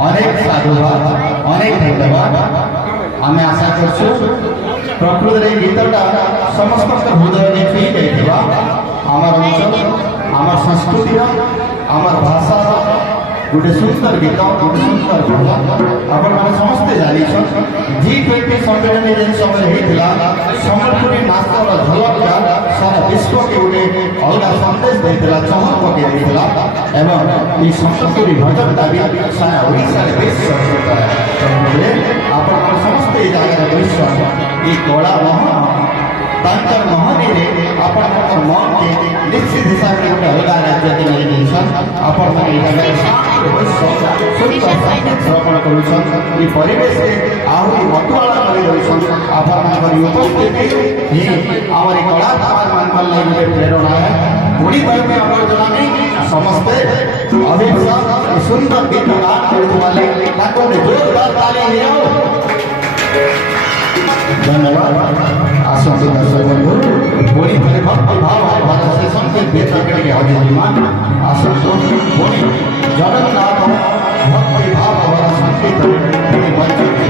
अनेक साधुवाद अनेक धन्यवाद आम आशा कर प्रकृति गीतटा समस्त हृदय में छुई जाइथिबा आमर अंचल आमर संस्कृति आमर भाषा गोटे सुंदर गीत गोटे सुंदर भजन आपण मैंने समस्ते जानी G20 सम्मेलन जेन समय होता सम्बलपुरी नाचर झलकटा सारा विश्व के गोटे अलग संदेश देता चमक पकई एवं ये सम्बलपुरी भजनटा भी सारा ओडिशा बेस चर्चित है आपण समस्ते जगह विश्वास ये कला महान तांकर महानी ने अपन मन के निश्चित हिसाब से गोटे अलग राज्य के नहीं अपन श्रवण कर परिवेश आहरी मतवाला कर आपण उपस्थिति ही आम कलाकार मान गोटे प्रेरणा है उड़ी बाई में आम जनानी समस्ते अभिभाषा सुंदर गीत गान कर जोरदार ताली धन्यवाद आसंत दर्शक बंधु बोली भले भक्ति भाव भाव से संकेत भेद करके हरिमान आसंत बोली जगन्नाथ भक्ति भाव संकेत